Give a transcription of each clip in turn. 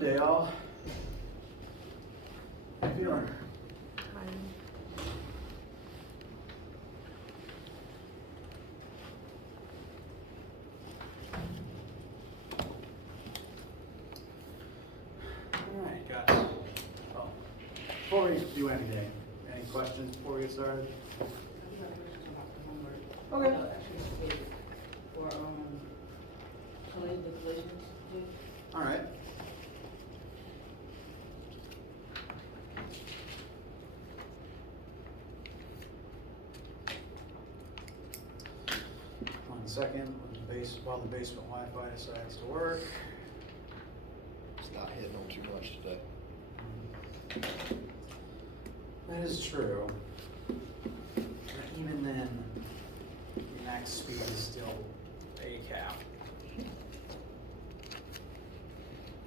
Good day, all. How you feeling? All right, guys. Well, before we do anything, any questions before we get started? Okay. For, the collisions, please. All right. One second, while the basement Wi-Fi decides to work. It's not hitting them too much today. That is true. But even then, the max speed is still a cap.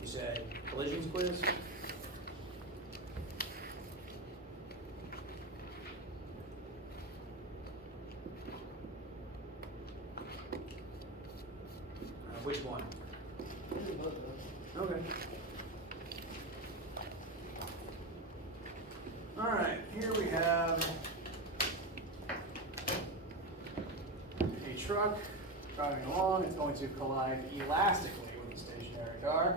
You said collisions quiz? Which one? Okay. All right, here we have a truck driving along. It's going to collide elastically with a stationary car.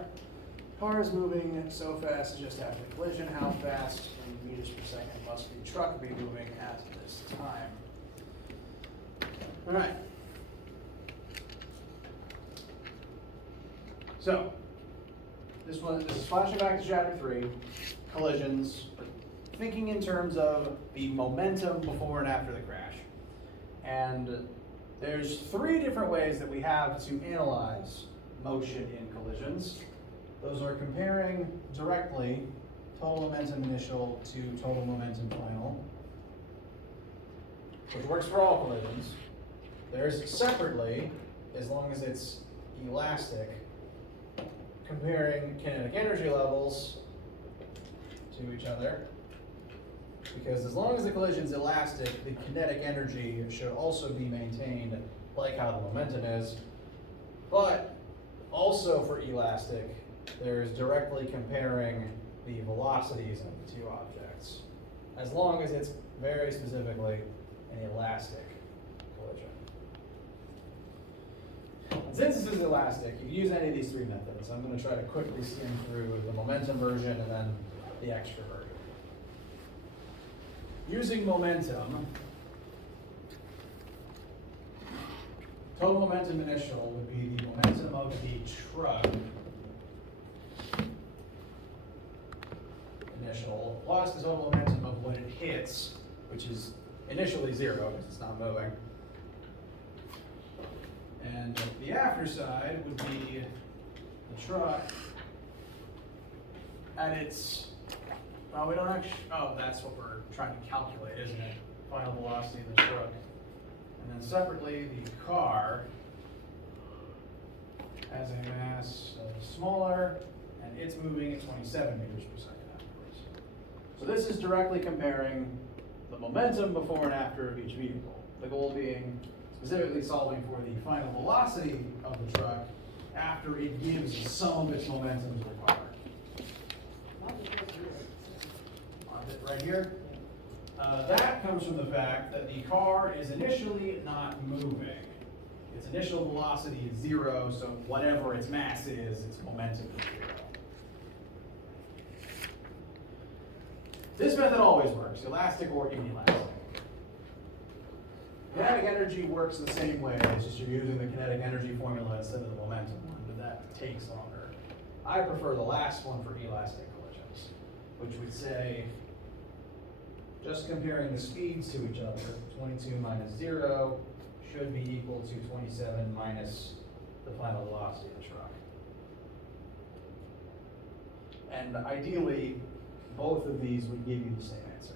Car is moving so fast just after collision. How fast in meters per second must the truck be moving at this time? All right. So, this is flashing back to chapter 3, collisions, thinking in terms of the momentum before and after the crash. And there's 3 different ways that we have to analyze motion in collisions. Those are comparing directly total momentum initial to total momentum final, which works for all collisions. There's separately, as long as it's elastic, comparing kinetic energy levels to each other, because as long as the collision's elastic, the kinetic energy should also be maintained like how the momentum is. But also for elastic, there's directly comparing the velocities of the 2 objects, as long as it's very specifically an elastic collision. Since this is elastic, you can use any of these 3 methods. I'm going to try to quickly skim through the momentum version and then the extra version. Using momentum, total momentum initial would be the momentum of the truck initial plus the total momentum of when it hits, which is initially 0 because it's not moving. And the after side would be the truck at its, well, we don't actually, oh, that's what we're trying to calculate, isn't it? Final velocity of the truck. And then separately, the car has a mass smaller, and it's moving at 27 meters per second afterwards. So this is directly comparing the momentum before and after of each vehicle. The goal being specifically solving for the final velocity of the truck after it gives some of its momentum to the car. Right here? That comes from the fact that the car is initially not moving. Its initial velocity is 0, so whatever its mass is, its momentum is 0. This method always works, elastic or inelastic. Kinetic energy works the same way, it's just you're using the kinetic energy formula instead of the momentum one, but that takes longer. I prefer the last one for elastic collisions, which would say, just comparing the speeds to each other, 22 minus 0 should be equal to 27 minus the final velocity of the truck. And ideally, both of these would give you the same answer.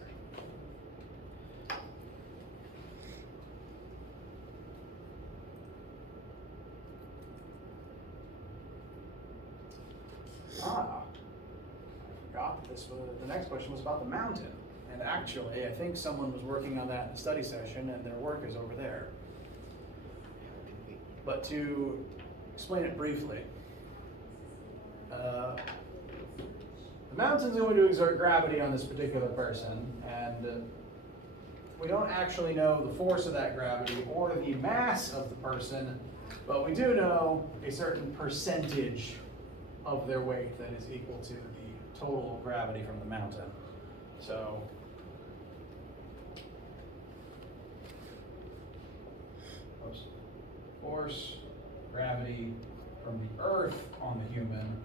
I forgot that the next question was about the mountain. And actually, I think someone was working on that in a study session, and their work is over there. But to explain it briefly, the mountain's going to exert gravity on this particular person, and we don't actually know the force of that gravity or the mass of the person, but we do know a certain percentage of their weight that is equal to the total gravity from the mountain. So force, gravity from the earth on the human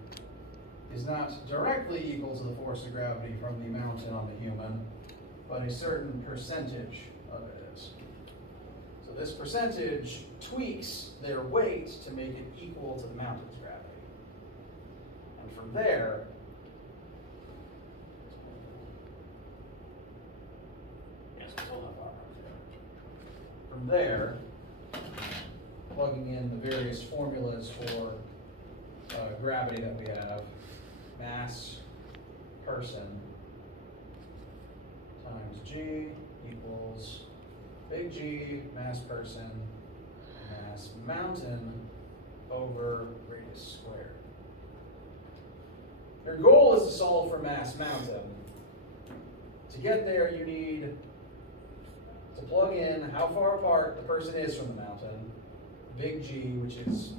is not directly equal to the force of gravity from the mountain on the human, but a certain percentage of it is. So this percentage tweaks their weight to make it equal to the mountain's gravity. And from there, from there, plugging in the various formulas for gravity that we have, mass person times G equals big G, mass person, mass mountain over radius squared. Your goal is to solve for mass mountain. To get there, you need to plug in how far apart the person is from the mountain, big G, which is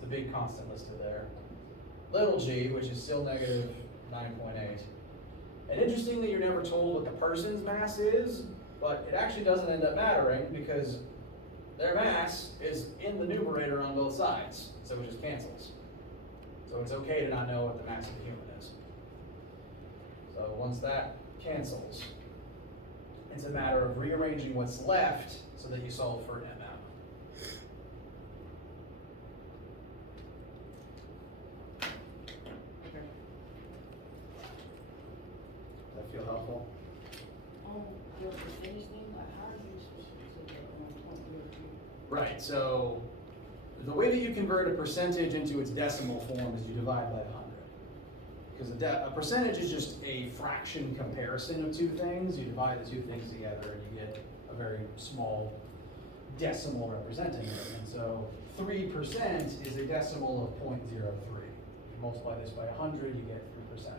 the big constant listed there, little g, which is still negative 9.8. And interestingly, you're never told what the person's mass is, but it actually doesn't end up mattering because their mass is in the numerator on both sides, so it just cancels. So it's okay to not know what the mass of the human is. So once that cancels, it's a matter of rearranging what's left so that you solve for MM. Does that feel helpful? Your percentage thing, like how are you supposed to do that on 0.02? Right, so the way that you convert a percentage into its decimal form is you divide by 100. Because a percentage is just a fraction comparison of two things. You divide the two things together and you get a very small decimal representing it. And so 3% is a decimal of 0.03. If you multiply this by 100, you get 3% again.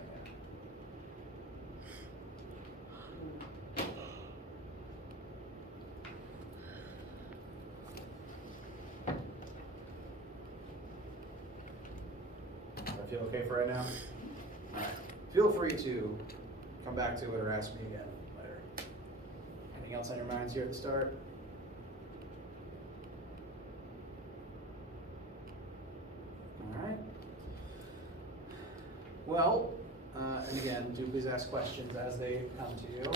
Does that feel okay for right now? All right. Feel free to come back to it or ask me again later. Anything else on your minds here at the start? All right. Well, and again, do please ask questions as they come to you.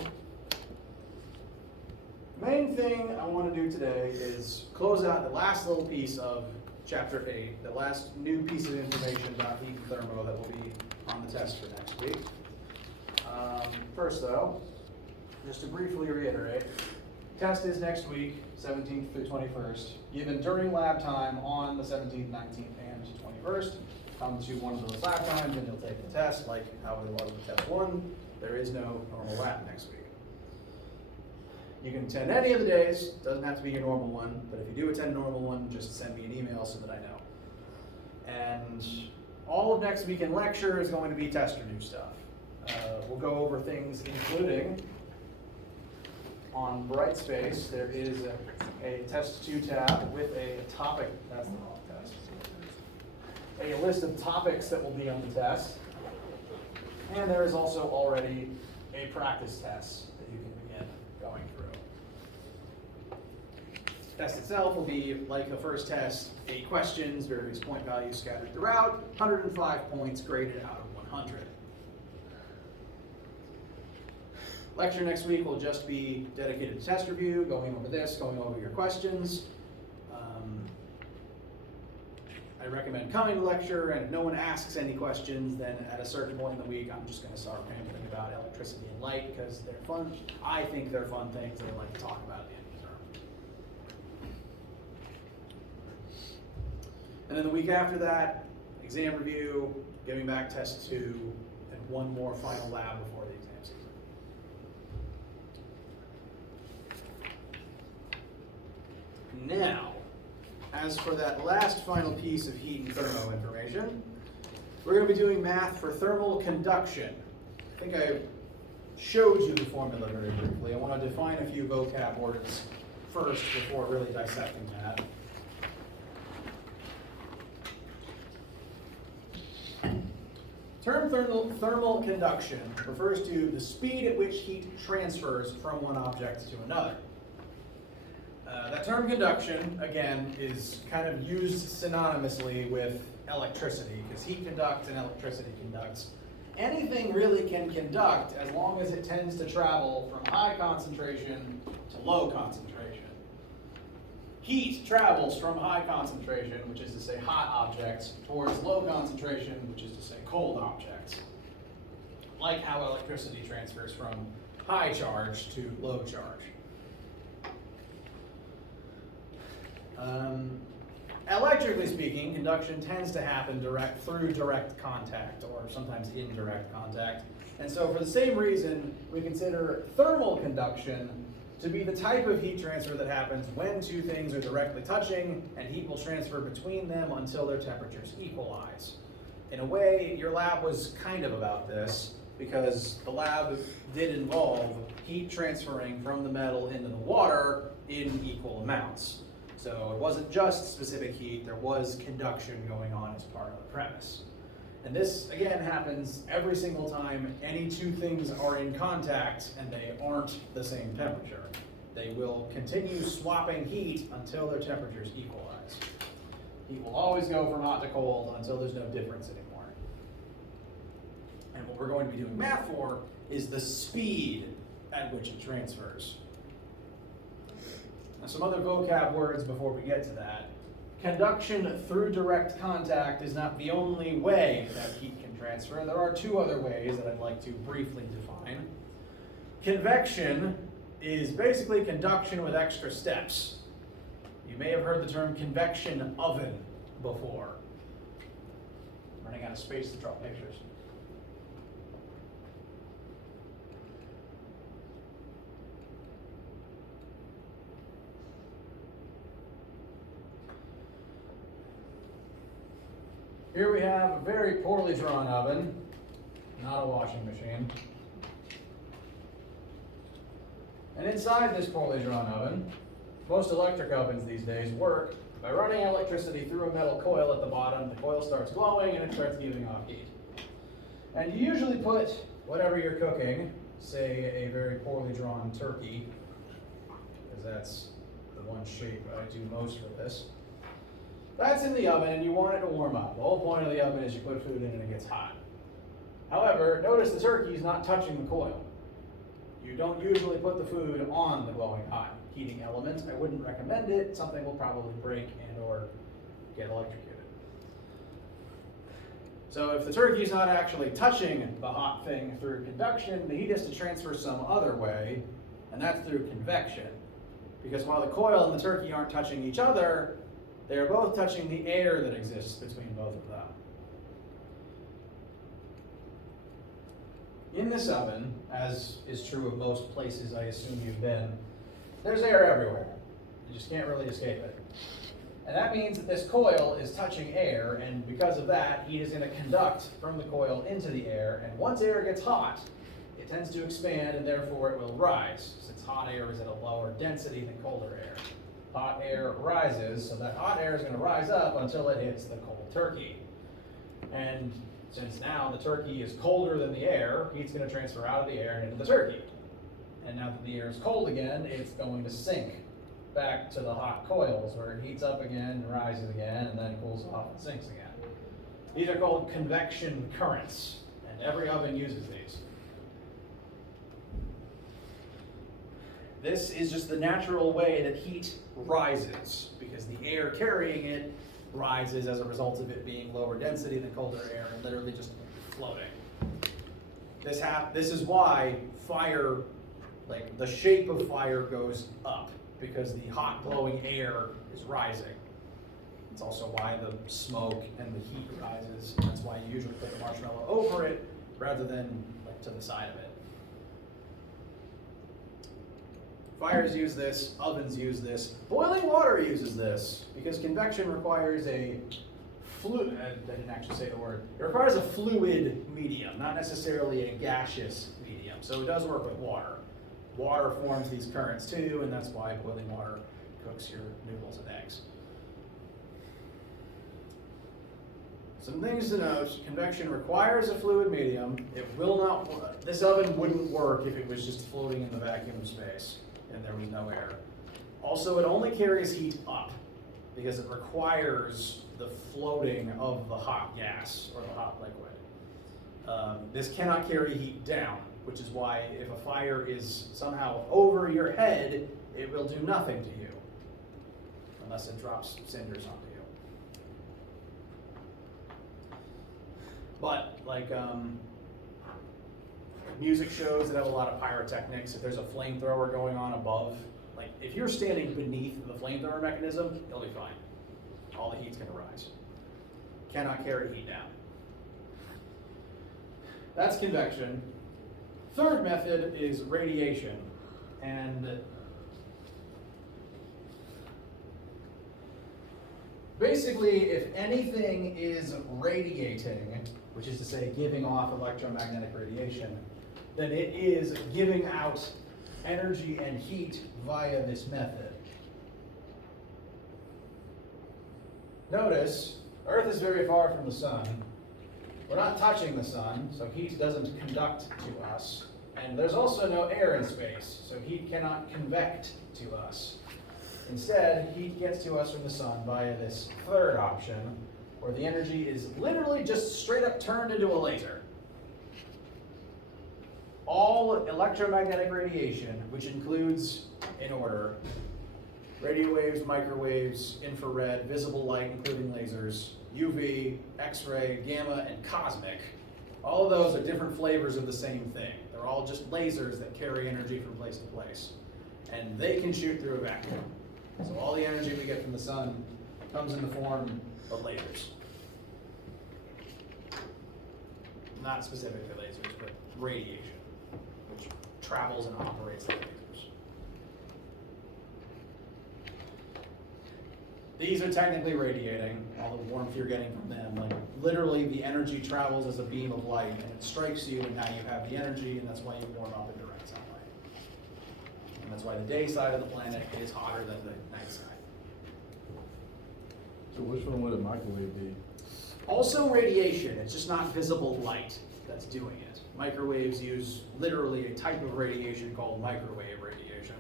Main thing I want to do today is close out the last little piece of Chapter 8, the last new piece of information about heat and thermo that will be on the test for next week. First though, just to briefly reiterate, test is next week, 17th through 21st, given during lab time on the 17th, 19th, and 21st. Come to one of those lab times and you'll take the test like how it was with test 1. There is no normal lab next week. You can attend any of the days, doesn't have to be your normal one, but if you do attend a normal one, just send me an email so that I know. And all of next week in lecture is going to be test review stuff. We'll go over things including on Brightspace, there is a test 2 tab with a topic, that's the wrong test, a list of topics that will be on the test. And there is also already a practice test that you can begin going through. The test itself will be like the first test, 8 questions, various point values scattered throughout, 105 points graded out of 100. Lecture next week will just be dedicated to test review, going over this, going over your questions. I recommend coming to lecture, and if no one asks any questions, then at a certain point in the week, I'm just going to start rambling about electricity and light because they're fun. I think they're fun things that I like to talk about at the end of the term. And then the week after that, exam review, giving back test 2, and one more final lab before the exam season. Now, as for that last final piece of heat and thermo information, we're going to be doing math for thermal conduction think I showed you the formula very briefly. I want to define a few vocab words first before really dissecting that. Term thermal conduction refers to the speed at which heat transfers from one object to another. That term conduction, again, is kind of used synonymously with electricity, because heat conducts and electricity conducts. Anything really can conduct as long as it tends to travel from high concentration to low concentration. Heat travels from high concentration, which is to say hot objects, towards low concentration, which is to say cold objects. Like how electricity transfers from high charge to low charge. Electrically speaking, conduction tends to happen through direct contact, or sometimes indirect contact. And so for the same reason, we consider thermal conduction to be the type of heat transfer that happens when two things are directly touching, and heat will transfer between them until their temperatures equalize. In a way, your lab was kind of about this, because the lab did involve heat transferring from the metal into the water in equal amounts. So it wasn't just specific heat, there was conduction going on as part of the premise. And this, again, happens every single time any two things are in contact and they aren't the same temperature. They will continue swapping heat until their temperatures equalize. Heat will always go from hot to cold until there's no difference anymore. And what we're going to be doing math for is the speed at which it transfers. Now, some other vocab words before we get to that. Conduction through direct contact is not the only way that heat can transfer. There are two other ways that I'd like to briefly define. Convection is basically conduction with extra steps. You may have heard the term convection oven before. I'm running out of space to draw pictures. Here we have a very poorly drawn oven, not a washing machine. And inside this poorly drawn oven, most electric ovens these days work by running electricity through a metal coil at the bottom. The coil starts glowing and it starts giving off heat. And you usually put whatever you're cooking, say a very poorly drawn turkey, because that's the one shape I do most for this. That's in the oven and you want it to warm up. The whole point of the oven is you put food in and it gets hot. However, notice the turkey is not touching the coil. You don't usually put the food on the glowing hot heating element. I wouldn't recommend it. Something will probably break and or get electrocuted. So if the turkey is not actually touching the hot thing through conduction, the heat has to transfer some other way, and that's through convection. Because while the coil and the turkey aren't touching each other, they are both touching the air that exists between both of them. In this oven, as is true of most places I assume you've been, there's air everywhere. You just can't really escape it. And that means that this coil is touching air, and because of that, heat is going to conduct from the coil into the air, and once air gets hot, it tends to expand, and therefore it will rise, since hot air is at a lower density than colder air. Hot air rises, so that hot air is going to rise up until it hits the cold turkey. And since now the turkey is colder than the air, heat's going to transfer out of the air and into the turkey. And now that the air is cold again, it's going to sink back to the hot coils where it heats up again, rises again, and then cools off and sinks again. These are called convection currents, and every oven uses these. This is just the natural way that heat rises, because the air carrying it rises as a result of it being lower density than colder air and literally just floating. This is why fire, like the shape of fire goes up, because the hot glowing air is rising. It's also why the smoke and the heat rises. That's why you usually put the marshmallow over it rather than like to the side of it. Fires use this, ovens use this, boiling water uses this, because convection requires a fluid, I didn't actually say the word, it requires a fluid medium, not necessarily a gaseous medium. So it does work with water. Water forms these currents too, and that's why boiling water cooks your noodles and eggs. Some things to note: convection requires a fluid medium. It will not, this oven wouldn't work if it was just floating in the vacuum of space and there was no air. Also, it only carries heat up because it requires the floating of the hot gas or the hot liquid. This cannot carry heat down, which is why if a fire is somehow over your head, it will do nothing to you unless it drops cinders onto you. But like music shows that have a lot of pyrotechnics, if there's a flamethrower going on above, like if you're standing beneath the flamethrower mechanism, you'll be fine. All the heat's gonna rise. Cannot carry heat down. That's convection. Third method is radiation. And basically, if anything is radiating, which is to say giving off electromagnetic radiation, then it is giving out energy and heat via this method. Notice, Earth is very far from the sun. We're not touching the sun, so heat doesn't conduct to us. And there's also no air in space, so heat cannot convect to us. Instead, heat gets to us from the sun via this third option, where the energy is literally just straight up turned into a laser. All electromagnetic radiation, which includes, in order, radio waves, microwaves, infrared, visible light, including lasers, UV, X-ray, gamma, and cosmic, all of those are different flavors of the same thing. They're all just lasers that carry energy from place to place. And they can shoot through a vacuum. So all the energy we get from the sun comes in the form of lasers. Not specifically lasers, but radiation, which travels and operates like lasers. These are technically radiating, all the warmth you're getting from them. Like literally the energy travels as a beam of light and it strikes you, and now you have the energy, and that's why you warm up in direct sunlight. And that's why the day side of the planet is hotter than the night side. So which one would a microwave be? Also radiation, it's just not visible light that's doing it. Microwaves use literally a type of radiation called microwave radiation.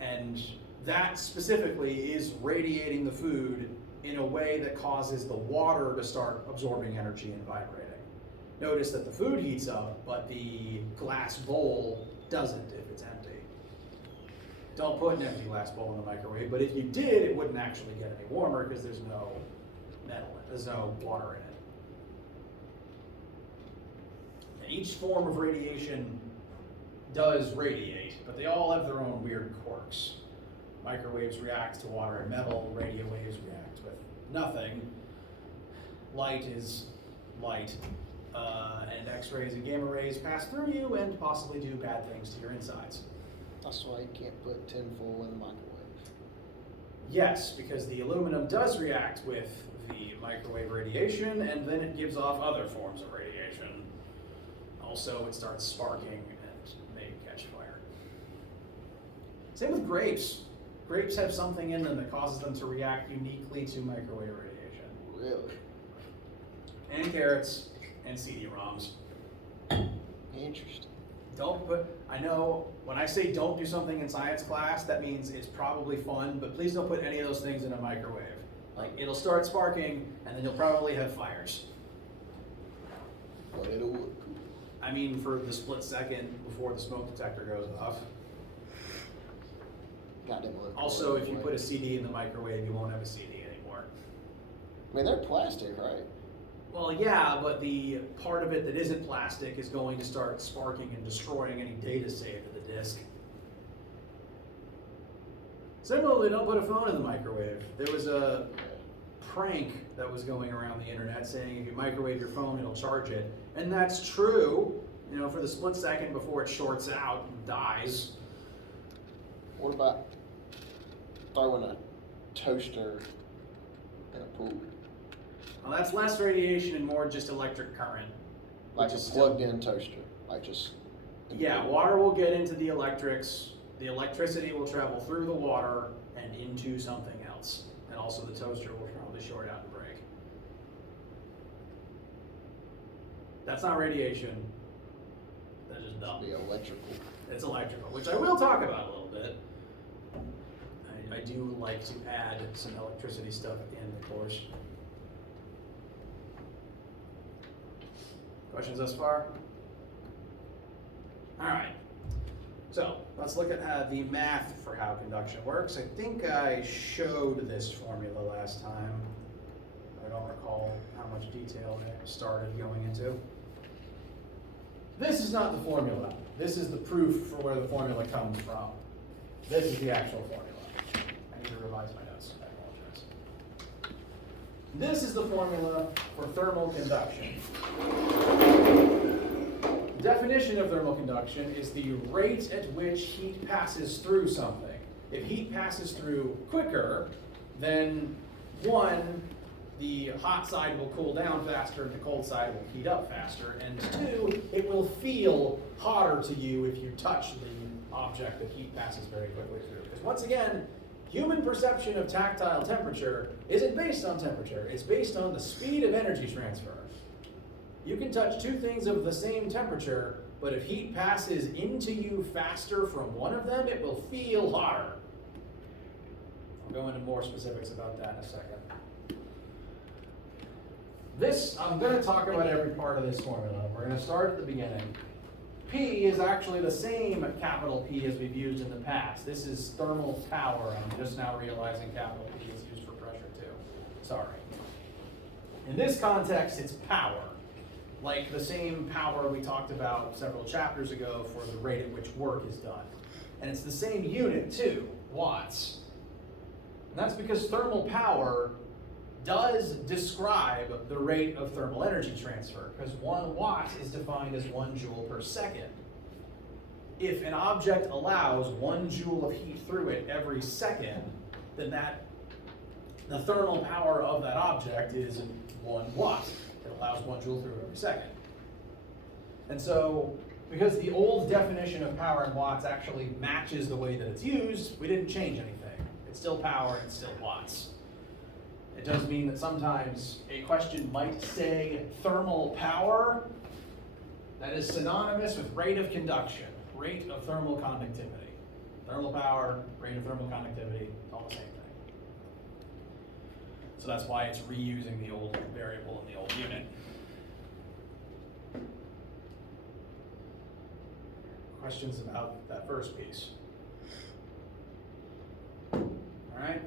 And that specifically is radiating the food in a way that causes the water to start absorbing energy and vibrating. Notice that the food heats up, but the glass bowl doesn't if it's empty. Don't put an empty glass bowl in the microwave, but if you did, it wouldn't actually get any warmer because there's no metal, there's no water in it. And each form of radiation does radiate, but they all have their own weird quirks. Microwaves react to water and metal, radio waves react with nothing. Light is light, and X-rays and gamma rays pass through you and possibly do bad things to your insides. That's why you can't put tinfoil in the microwave. Yes, because the aluminum does react with the microwave radiation, and then it gives off other forms of radiation. Also, it starts sparking and may catch fire. Same with grapes. Grapes have something in them that causes them to react uniquely to microwave radiation. Really? And carrots and CD-ROMs. Interesting. Don't put, I know when I say don't do something in science class, that means it's probably fun, but please don't put any of those things in a microwave. Like, it'll start sparking, and then you'll probably have fires. But it'll look cool. I mean, for the split second before the smoke detector goes off. Goddamn look. Also, if you put a CD in the microwave, you won't have a CD anymore. I mean, they're plastic, right? Well, yeah, but the part of it that isn't plastic is going to start sparking and destroying any data saved to the disk. Similarly, don't put a phone in the microwave. There was a prank that was going around the internet saying if you microwave your phone, it'll charge it. And that's true, you know, for the split second before it shorts out and dies. What about throwing a toaster in a pool? Well, that's less radiation and more just electric current. Like which a is still- plugged-in toaster, like just. Yeah, water will get into the electrics, the electricity will travel through the water and into something else. And also the toaster will probably short out and break. That's not radiation. That's just dumb. Be electrical. It's electrical, which I will talk about a little bit. I do like to add some electricity stuff in the course. Questions thus far? All right. So let's look at the math for how conduction works. I think I showed this formula last time. I don't recall how much detail I started going into. This is not the formula. This is the proof for where the formula comes from. This is the actual formula. I need to revise my notes. I apologize. This is the formula for thermal conduction. The definition of thermal conduction is the rate at which heat passes through something. If heat passes through quicker, then one, the hot side will cool down faster and the cold side will heat up faster, and two, it will feel hotter to you if you touch the object that heat passes very quickly through. Because once again, human perception of tactile temperature isn't based on temperature, it's based on the speed of energy transfer. You can touch two things of the same temperature, but if heat passes into you faster from one of them, it will feel hotter. I'll go into more specifics about that in a second. I'm going to talk about every part of this formula. We're going to start at the beginning. P is actually the same capital P as we've used in the past. This is thermal power. I'm just now realizing capital P is used for pressure too. Sorry. In this context, it's power. Like the same power we talked about several chapters ago for the rate at which work is done. And it's the same unit too, watts. And that's because thermal power does describe the rate of thermal energy transfer, because 1 watt is defined as 1 joule per second. If an object allows 1 joule of heat through it every second, then the thermal power of that object is 1 watt. It allows 1 joule through every second. And so, because the old definition of power in watts actually matches the way that it's used, we didn't change anything. It's still power and it's still watts. It does mean that sometimes a question might say thermal power. That is synonymous with rate of conduction, rate of thermal conductivity. Thermal power, rate of thermal conductivity, all the same thing. So that's why it's reusing the old variable in the old unit. Questions about that first piece? All right.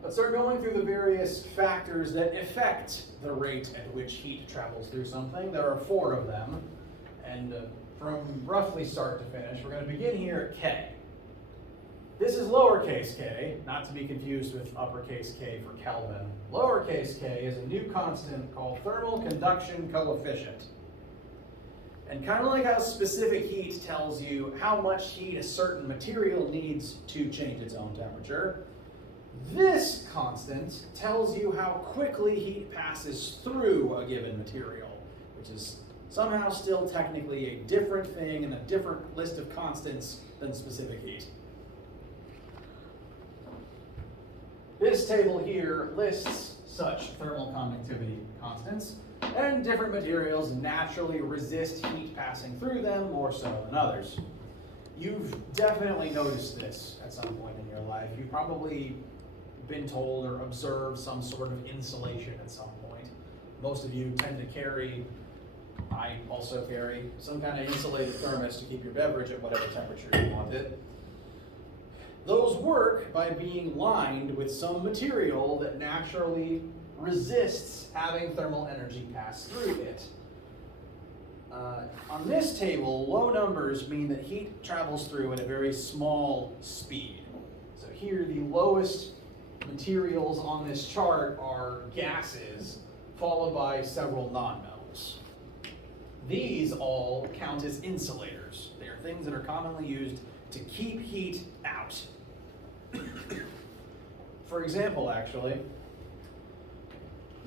Let's start going through the various factors that affect the rate at which heat travels through something. There are 4 of them, and from roughly start to finish, we're going to begin here at K. This is lowercase k, not to be confused with uppercase K for Kelvin. Lowercase k is a new constant called thermal conduction coefficient. And kind of like how specific heat tells you how much heat a certain material needs to change its own temperature, this constant tells you how quickly heat passes through a given material, which is somehow still technically a different thing and a different list of constants than specific heat. This table here lists such thermal conductivity constants, and different materials naturally resist heat passing through them more so than others. You've definitely noticed this at some point in your life. You've probably been told or observed some sort of insulation at some point. Most of you tend to carry, I also carry, some kind of insulated thermos to keep your beverage at whatever temperature you want it. Those work by being lined with some material that naturally resists having thermal energy pass through it. On this table, low numbers mean that heat travels through at a very small speed. So here, the lowest materials on this chart are gases, followed by several nonmetals. These all count as insulators. They are things that are commonly used to keep heat out. For example, actually,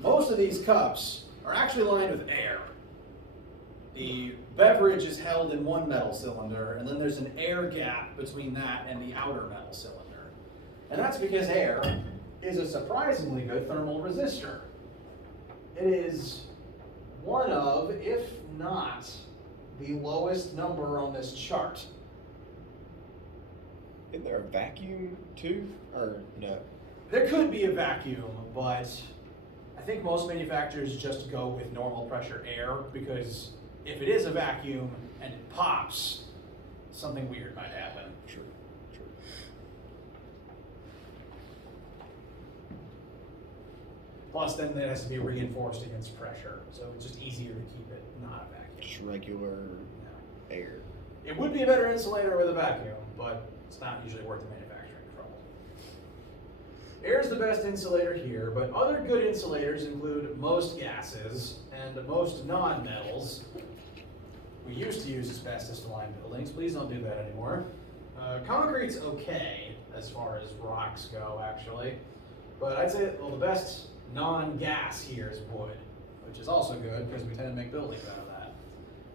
most of these cups are actually lined with air. The beverage is held in one metal cylinder, and then there's an air gap between that and the outer metal cylinder. And that's because air is a surprisingly good thermal resistor. It is one of, if not the lowest number on this chart. Isn't there a vacuum too, or no? There could be a vacuum, but I think most manufacturers just go with normal pressure air, because if it is a vacuum and it pops, something weird might happen. True, true. Plus, then it has to be reinforced against pressure, so it's just easier to keep it not a vacuum. Just regular air. It would be a better insulator with a vacuum, but it's not usually worth the manufacturing trouble. Air is the best insulator here, but other good insulators include most gases and most non-metals. We used to use asbestos to line buildings. Please don't do that anymore. Concrete's okay as far as rocks go, actually. But I'd say, well, the best non-gas here is wood, which is also good because we tend to make buildings out of that.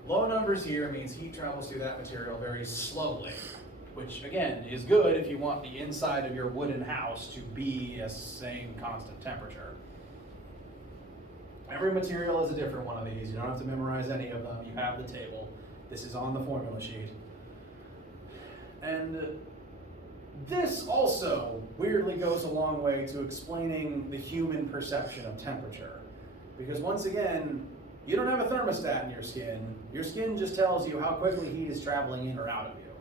Low numbers here means heat travels through that material very slowly, which again is good if you want the inside of your wooden house to be a same constant temperature. Every material is a different one of these. You don't have to memorize any of them. You have the table. This is on the formula sheet. And this also weirdly goes a long way to explaining the human perception of temperature. Because once again, you don't have a thermostat in your skin. Your skin just tells you how quickly heat is traveling in or out of you.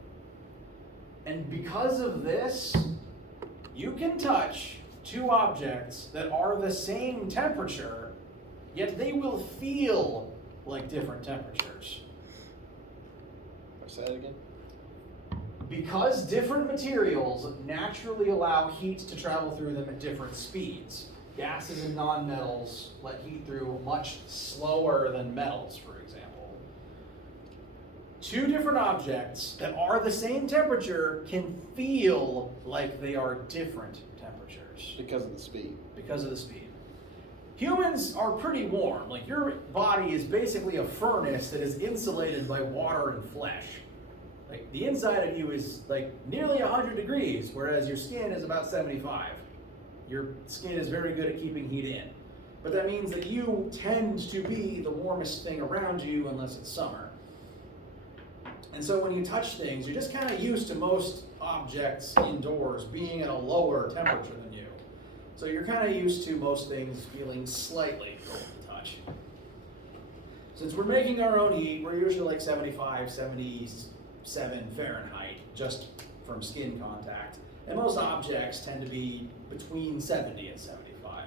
And because of this, you can touch two objects that are the same temperature, yet they will feel like different temperatures. Say that again? Because different materials naturally allow heat to travel through them at different speeds. Gases and non-metals let heat through much slower than metals, for example. Two different objects that are the same temperature can feel like they are different temperatures. Because of the speed. Because of the speed. Humans are pretty warm. Like, your body is basically a furnace that is insulated by water and flesh. Like, the inside of you is like nearly 100 degrees, whereas your skin is about 75. Your skin is very good at keeping heat in. But that means that you tend to be the warmest thing around you unless it's summer. And so when you touch things, you're just kind of used to most objects indoors being at a lower temperature than you. So you're kind of used to most things feeling slightly cold to touch. Since we're making our own heat, we're usually like 75, 77 Fahrenheit, just from skin contact. And most objects tend to be between 70 and 75.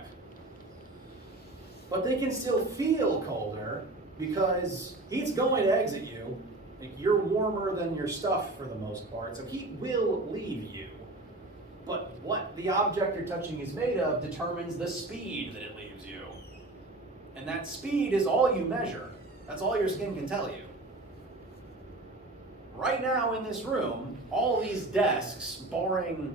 But they can still feel colder because heat's going to exit you. Like, you're warmer than your stuff for the most part, so heat will leave you. But what the object you're touching is made of determines the speed that it leaves you. And that speed is all you measure. That's all your skin can tell you. Right now in this room, all these desks, barring,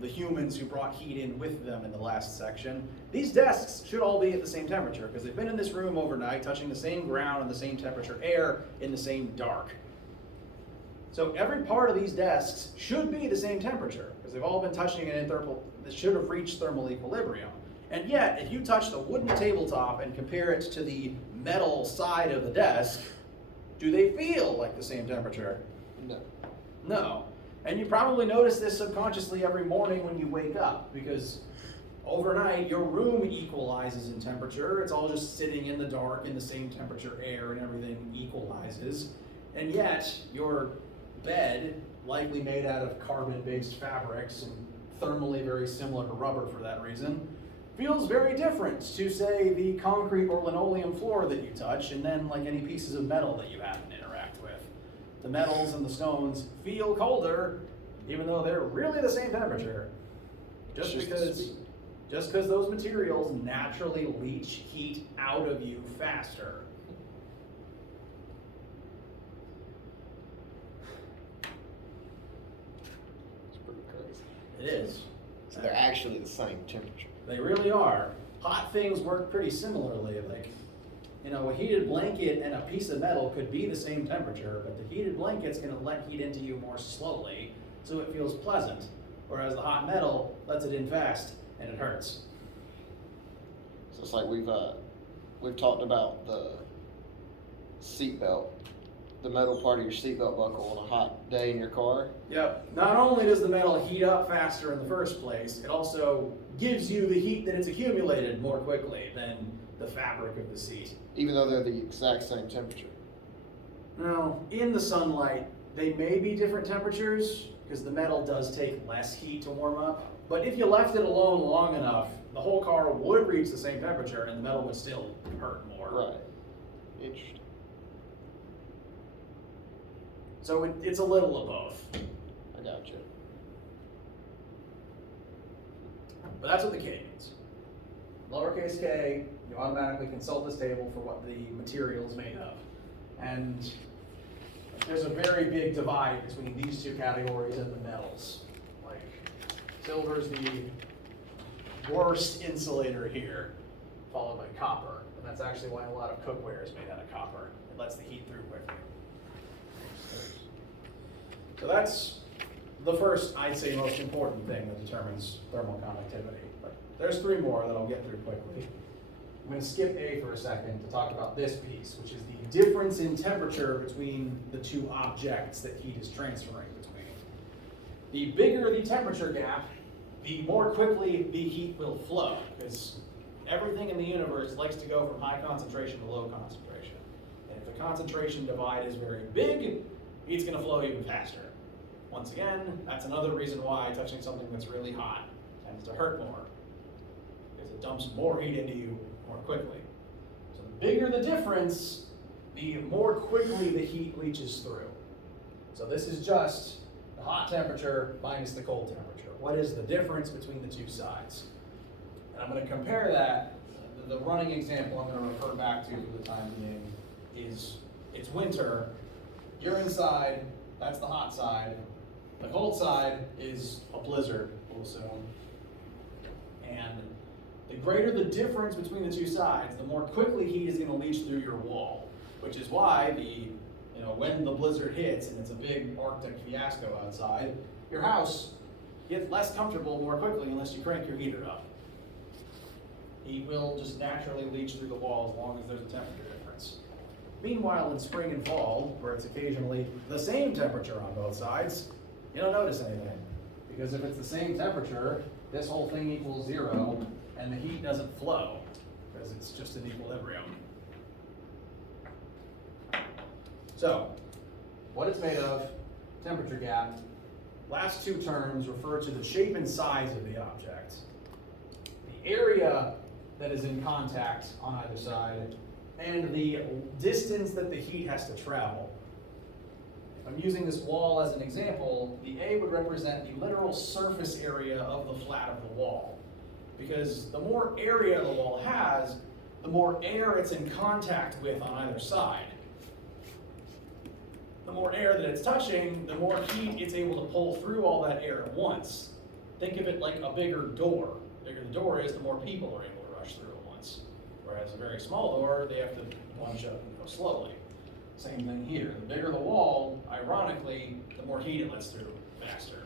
the humans who brought heat in with them in the last section, these desks should all be at the same temperature because they've been in this room overnight, touching the same ground and the same temperature air in the same dark. So every part of these desks should be the same temperature because they've all been touching an that should have reached thermal equilibrium. And yet, if you touch the wooden tabletop and compare it to the metal side of the desk, do they feel like the same temperature? No. No. And you probably notice this subconsciously every morning when you wake up, because overnight your room equalizes in temperature. It's all just sitting in the dark in the same temperature air and everything equalizes. And yet your bed, likely made out of carbon-based fabrics and thermally very similar to rubber for that reason, feels very different to, say, the concrete or linoleum floor that you touch, and then like any pieces of metal that you happen to interact with. The metals and the stones feel colder, even though they're really the same temperature. Just because those materials naturally leach heat out of you faster. It's pretty crazy. It is. So they're actually the same temperature. They really are. hot things work pretty similarly. Like, you know, a heated blanket and a piece of metal could be the same temperature, but the heated blanket's gonna let heat into you more slowly, so it feels pleasant. Whereas the hot metal lets it in fast and it hurts. So it's like we've talked about the seatbelt, the metal part of your seatbelt buckle on a hot day in your car. Yep. Not only does the metal heat up faster in the first place, it also gives you the heat that it's accumulated more quickly than the fabric of the seat. Even though they're the exact same temperature. Now, in the sunlight, they may be different temperatures because the metal does take less heat to warm up. But if you left it alone long enough, the whole car would reach the same temperature and the metal would still hurt more. Right. Interesting. So it's a little of both. I got you. But that's what the K means. Lowercase k, you automatically consult this table for what the material is made of. And there's a very big divide between these two categories and the metals. Like, silver's the worst insulator here, followed by copper. And that's actually why a lot of cookware is made out of copper. It lets the heat through quickly. So that's the first, I'd say, most important thing that determines thermal conductivity. But there's three more that I'll get through quickly. I'm going to skip A for a second to talk about this piece, which is the difference in temperature between the two objects that heat is transferring between. The bigger the temperature gap, the more quickly the heat will flow, because everything in the universe likes to go from high concentration to low concentration. And if the concentration divide is very big, heat's going to flow even faster. Once again, that's another reason why touching something that's really hot tends to hurt more, because it dumps more heat into you more quickly. So the bigger the difference, the more quickly the heat leaches through. So this is just the hot temperature minus the cold temperature. What is the difference between the two sides? And I'm going to compare that. The running example I'm going to refer back to for the time being is it's winter. You're inside, that's the hot side. The cold side is a blizzard, we'll assume. And the greater the difference between the two sides, the more quickly heat is going to leach through your wall, which is why when the blizzard hits and it's a big Arctic fiasco outside, your house gets less comfortable more quickly unless you crank your heater up. Heat will just naturally leach through the wall as long as there's a temperature difference. Meanwhile, in spring and fall, where it's occasionally the same temperature on both sides, you don't notice anything. Because if it's the same temperature, this whole thing equals 0, and the heat doesn't flow, because it's just in equilibrium. So, what it's made of, temperature gap. Last two terms refer to the shape and size of the object. The area that is in contact on either side, and the distance that the heat has to travel. If I'm using this wall as an example, the A would represent the literal surface area of the flat of the wall. Because the more area the wall has, the more air it's in contact with on either side. The more air that it's touching, the more heat it's able to pull through all that air at once. Think of it like a bigger door. The bigger the door is, the more people are able to rush through at once. Whereas a very small door, they have to plunge up and go slowly. Same thing here. The bigger the wall, ironically, the more heat it lets through faster.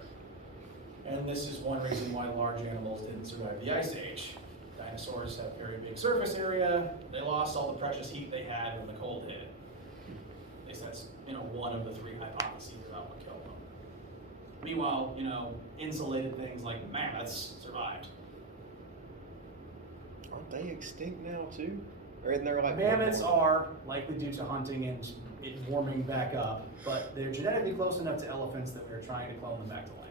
And this is one reason why large animals didn't survive the Ice Age. Dinosaurs have very big surface area. They lost all the precious heat they had when the cold hit. At least that's one of the three hypotheses about what killed them. Meanwhile, insulated things like mammoths survived. Aren't they extinct now too? Or isn't there like Mammoths are likely due to hunting and it warming back up, but they're genetically close enough to elephants that we're trying to clone them back to life.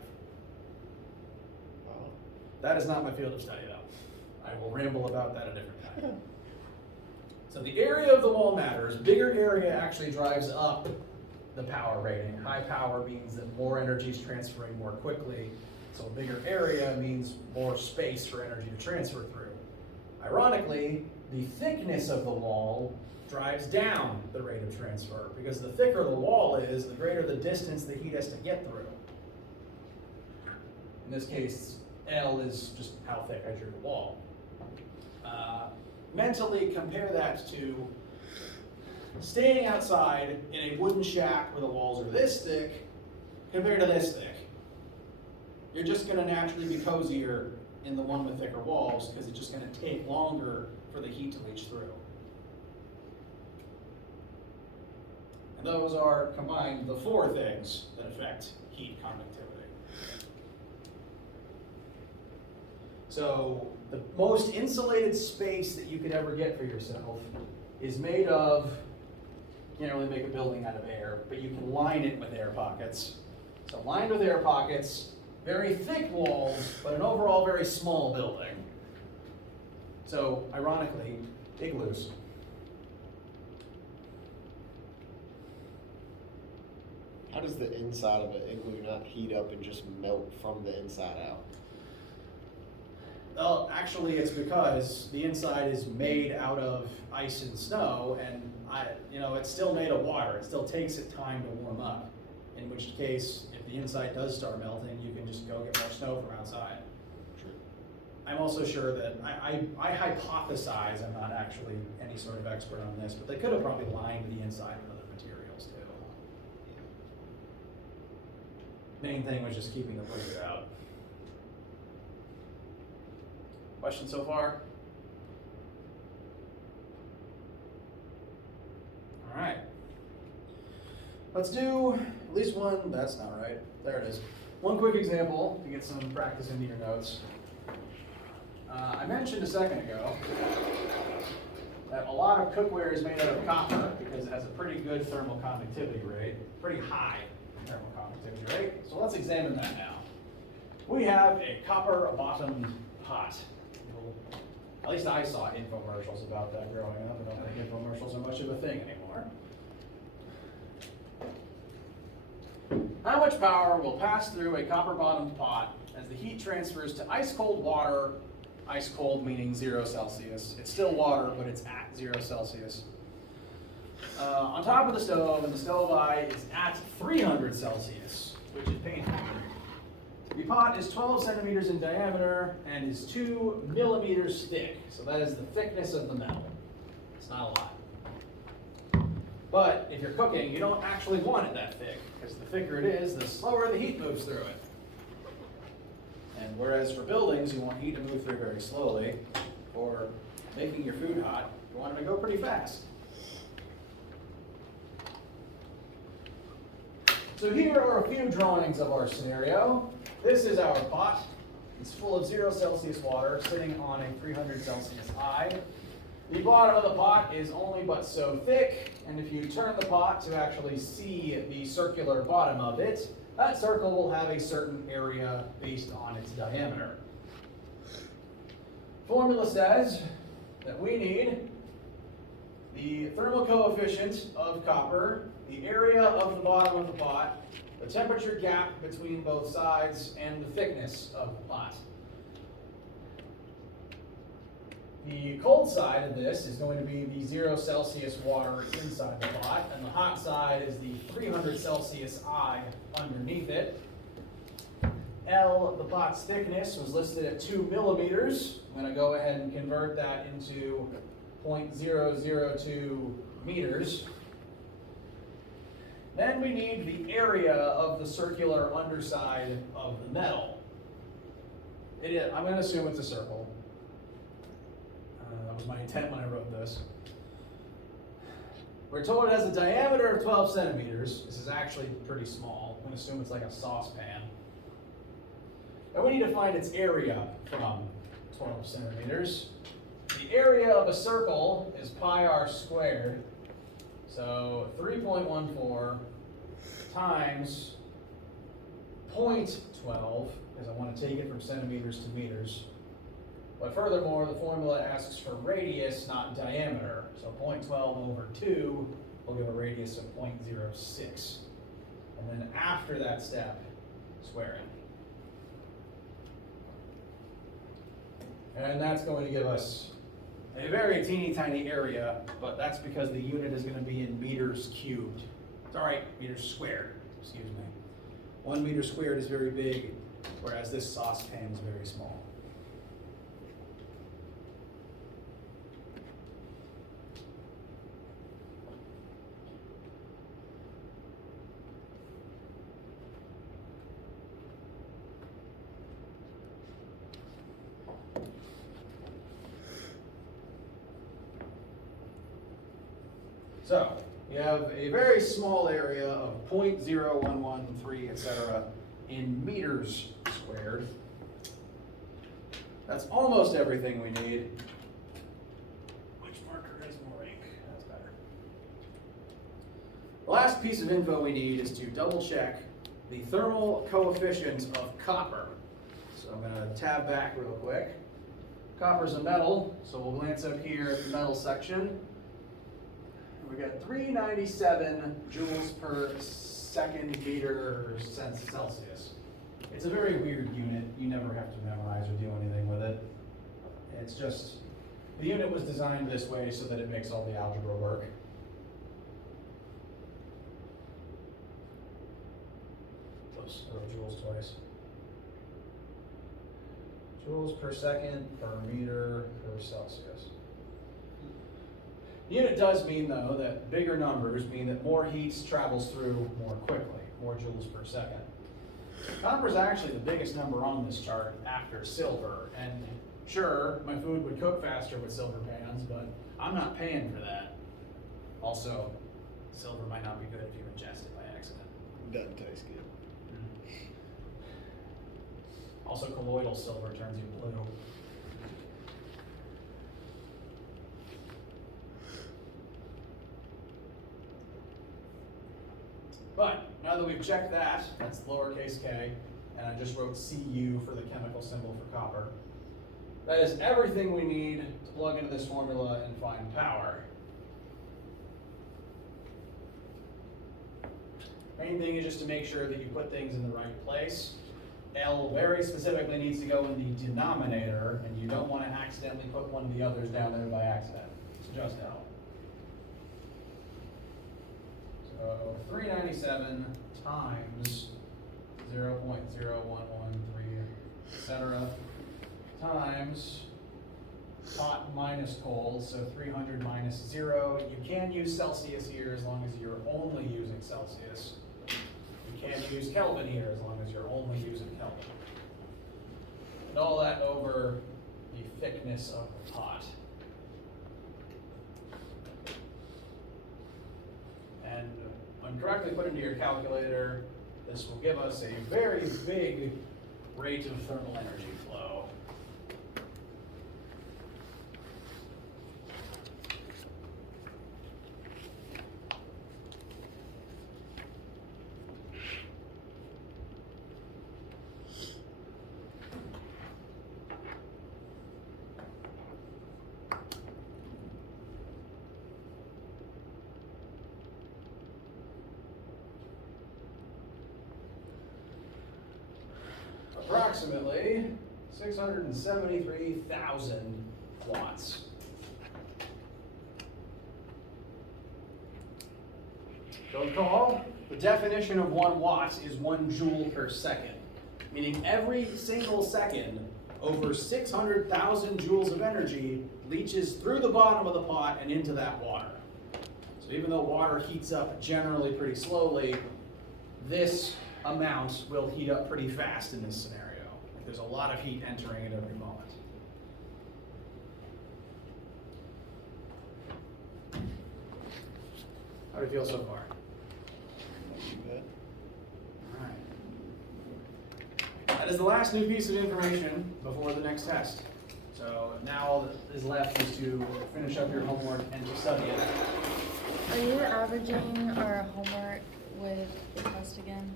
Wow. That is not my field of study, though. I will ramble about that a different time. So the area of the wall matters. Bigger area actually drives up the power rating. High power means that more energy is transferring more quickly. So a bigger area means more space for energy to transfer through. Ironically, the thickness of the wall drives down the rate of transfer, because the thicker the wall is, the greater the distance the heat has to get through. In this case, L is just how thick I drew the wall. mentally compare that to staying outside in a wooden shack where the walls are this thick compared to this thick. You're just gonna naturally be cozier in the one with thicker walls because it's just gonna take longer for the heat to leach through. And those are combined the four things that affect heat conductivity. So the most insulated space that you could ever get for yourself is made of, you can't really make a building out of air, but you can line it with air pockets. So lined with air pockets, very thick walls, but an overall very small building. So ironically, igloos. How does the inside of an igloo not heat up and just melt from the inside out? Well, actually, it's because the inside is made out of ice and snow, and it's still made of water. It still takes it time to warm up. In which case, if the inside does start melting, you can just go get more snow from outside. True. I'm also sure that I hypothesize, I'm not actually any sort of expert on this, but they could have probably lined the inside with other materials too. Main thing was just keeping the blizzard out. Questions so far? All right. Let's do at least one, that's not right, there it is. One quick example to get some practice into your notes. I mentioned a second ago that a lot of cookware is made out of copper because it has a pretty good thermal conductivity rate, pretty high thermal conductivity rate. So let's examine that now. We have a copper bottomed pot. At least I saw infomercials about that growing up. I don't think infomercials are much of a thing anymore. How much power will pass through a copper-bottomed pot as the heat transfers to ice-cold water, ice-cold meaning 0 Celsius. It's still water, but it's at 0 Celsius. On top of the stove, and the stove eye is at 300 Celsius, which is painful. The pot is 12 centimeters in diameter and is 2 millimeters thick. So that is the thickness of the metal. It's not a lot. But if you're cooking, you don't actually want it that thick, because the thicker it is, the slower the heat moves through it. And whereas for buildings, you want heat to move through very slowly, for making your food hot, you want it to go pretty fast. So here are a few drawings of our scenario. This is our pot. It's full of 0 Celsius water sitting on a 300 Celsius eye. The bottom of the pot is only but so thick, and if you turn the pot to actually see the circular bottom of it, that circle will have a certain area based on its diameter. Formula says that we need the thermal coefficient of copper, the area of the bottom of the pot, the temperature gap between both sides, and the thickness of the pot. The cold side of this is going to be the 0 Celsius water inside the pot, and the hot side is the 300 Celsius eye underneath it. L, the pot's thickness, was listed at 2 millimeters. I'm going to go ahead and convert that into 0.002 meters. Then we need the area of the circular underside of the metal. I'm going to assume it's a circle. That was my intent when I wrote this. We're told it has a diameter of 12 centimeters. This is actually pretty small. I'm going to assume it's like a saucepan. And we need to find its area from 12 centimeters. The area of a circle is pi r squared. So 3.14 times 0.12, because I want to take it from centimeters to meters. But furthermore, the formula asks for radius, not diameter. So 0.12 over 2 will give a radius of 0.06. And then after that step, squaring. And that's going to give us a very teeny tiny area, but that's because the unit is going to be in meters cubed. Sorry, meters squared, excuse me. 1 meter squared is very big, whereas this saucepan is very small. So, you have a very small area of 0.0113, etc. in meters squared. That's almost everything we need. Which marker has more ink? That's better. The last piece of info we need is to double check the thermal coefficient of copper. So I'm gonna tab back real quick. Copper's a metal, so we'll glance up here at the metal section. We got 397 joules per second meter Celsius. It's a very weird unit. You never have to memorize or do anything with it. It's just, the unit was designed this way so that it makes all the algebra work. Oops, I wrote joules twice. Joules per second per meter per Celsius. Unit does mean, though, that bigger numbers mean that more heat travels through more quickly, more joules per second. Copper is actually the biggest number on this chart after silver, and sure, my food would cook faster with silver pans, but I'm not paying for that. Also, silver might not be good if you ingest it by accident. Doesn't taste good. Also, colloidal silver turns you blue. But now that we've checked that, that's lowercase k, and I just wrote Cu for the chemical symbol for copper. That is everything we need to plug into this formula and find power. Main thing is just to make sure that you put things in the right place. L very specifically needs to go in the denominator, and you don't want to accidentally put one of the others down there by accident. It's just L. So 397 times 0.0113, etc., times hot minus cold, so 300 minus 0. You can use Celsius here as long as you're only using Celsius. You can use Kelvin here as long as you're only using Kelvin. And all that over the thickness of the pot. And when correctly put into your calculator, this will give us a very big rate of thermal energy flow. Approximately 673,000 watts. So recall, the definition of 1 watt is 1 joule per second, meaning every single second, over 600,000 joules of energy leaches through the bottom of the pot and into that water. So even though water heats up generally pretty slowly, this amount will heat up pretty fast in this scenario. There's a lot of heat entering at every moment. How do you feel so far? Not too bad. All right. That is the last new piece of information before the next test. So now all that is left is to finish up your homework and to study it. Are you averaging our homework with the test again?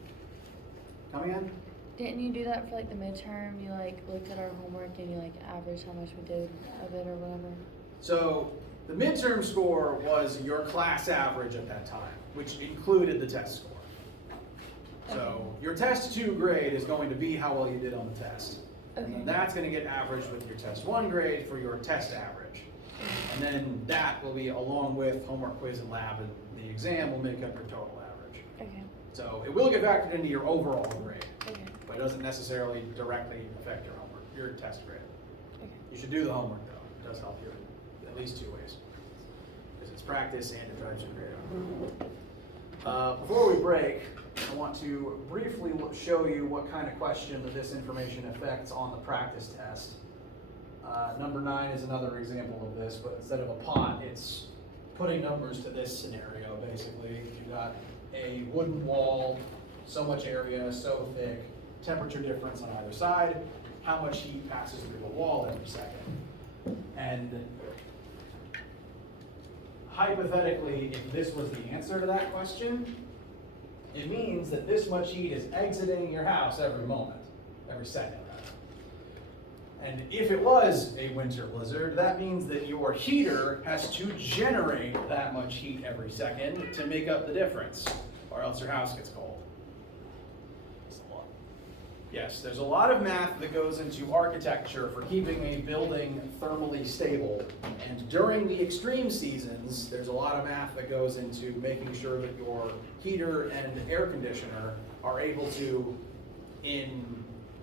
Come again? Didn't you do that for like the midterm? You like looked at our homework and you like averaged how much we did of it or whatever? So the midterm score was your class average at that time, which included the test score. So your test 2 grade is going to be how well you did on the test. And then Okay. that's going to get averaged with your test 1 grade for your test average. And then that will be along with homework, quiz, and lab, and the exam will make up your total average. Okay. So it will get factored into your overall grade, Okay. but it doesn't necessarily directly affect your homework, your test grade. Okay. You should do the homework though. It does help you in at least 2 ways. Because it's practice and it drives your grade up. Before we break, I want to briefly show you what kind of question that this information affects on the practice test. Number 9 is another example of this, but instead of a pot, it's putting numbers to this scenario, basically. You've got a wooden wall, so much area, so thick, temperature difference on either side, how much heat passes through the wall every second. And hypothetically, if this was the answer to that question, it means that this much heat is exiting your house every moment, every second. And if it was a winter blizzard, that means that your heater has to generate that much heat every second to make up the difference, or else your house gets cold. Yes, there's a lot of math that goes into architecture for keeping a building thermally stable. And during the extreme seasons, there's a lot of math that goes into making sure that your heater and air conditioner are able to, in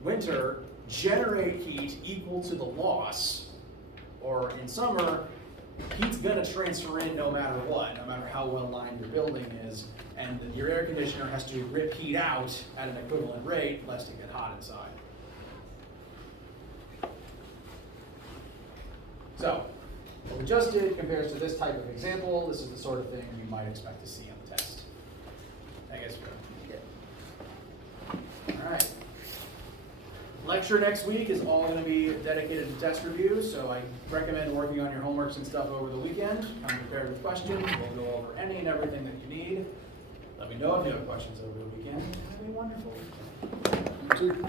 winter, generate heat equal to the loss, or in summer, heat's gonna transfer in no matter what, no matter how well lined your building is, and your air conditioner has to rip heat out at an equivalent rate lest it get hot inside. So, what we just did compares to this type of example. This is the sort of thing you might expect to see on the test. I guess we're good. All right. Lecture next week is all going to be dedicated to test reviews, so I recommend working on your homeworks and stuff over the weekend. Come prepared with questions. We'll go over any and everything that you need. Let me know if you have questions over the weekend. Have a wonderful weekend. You too.